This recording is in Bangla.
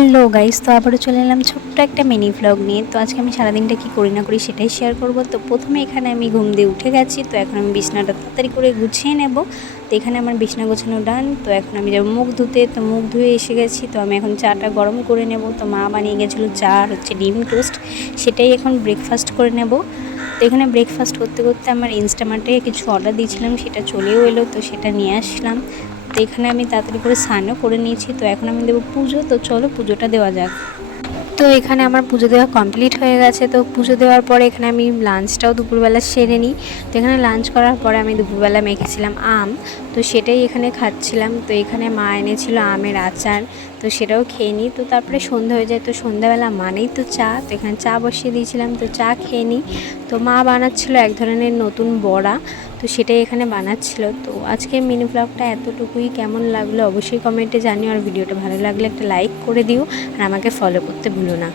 হ্যালো গাইস, তো আবারও চলে এলাম ছোট্ট একটা মিনি ভ্লগ নিয়ে। তো আজকে আমি সারাদিনটা কী করি না করি সেটাই শেয়ার করব। তো প্রথমে এখানে আমি ঘুম দিয়ে উঠে গেছি, তো এখন আমি বিছনাটা তাড়াতাড়ি করে গুছিয়ে নেব। তো এখানে আমার বিছনা গোছানো ডান। তো এখন আমি যাবো মুখ ধুতে, তো মুখ ধুয়ে এসে গেছি। তো আমি এখন চাটা গরম করে নেব। তো মা বানিয়ে গেছিলো চা আর হচ্ছে ডিম টোস্ট, সেটাই এখন ব্রেকফাস্ট করে নেব। তো এখানে ব্রেকফাস্ট করতে করতে আমার ইনস্টামার্টে কিছু অর্ডার দিয়েছিলাম, সেটা চলেও এলো, তো সেটা নিয়ে আসলাম। তো এখানে আমি তাড়াতাড়ি করে স্নানও করে নিয়েছি। তো এখন আমি দেবো পুজো, তো চলো পুজোটা দেওয়া যাক। তো এখানে আমার পুজো দেওয়া কমপ্লিট হয়ে গেছে। তো পুজো দেওয়ার পরে এখানে আমি লাঞ্চটাও দুপুরবেলা সেরে নিই। তো এখানে লাঞ্চ করার পরে আমি দুপুরবেলা মেখেছিলাম আম, তো সেটাই এখানে খাচ্ছিলাম। তো এখানে মা এনেছিল আমের আচার, তো সেটাও খেয়ে নিই। তো তারপরে সন্ধ্যা হয়ে যায়, তো সন্ধ্যাবেলা মানেই তো চা। তো এখানে চা বসিয়ে দিয়েছিলাম, তো চা খেয়ে নিই। তো মা বানাচ্ছিল এক ধরনের নতুন বড়া, তো সেটাই এখানে বানাচ্ছিল। তো আজকের মিনি ব্লগটা এতটুকুই। কেমন লাগলো অবশ্যই কমেন্টে জানিও, আর ভিডিওটা ভালো লাগলে একটা লাইক করে দিও, আর আমাকে ফলো করতে ভুলো না।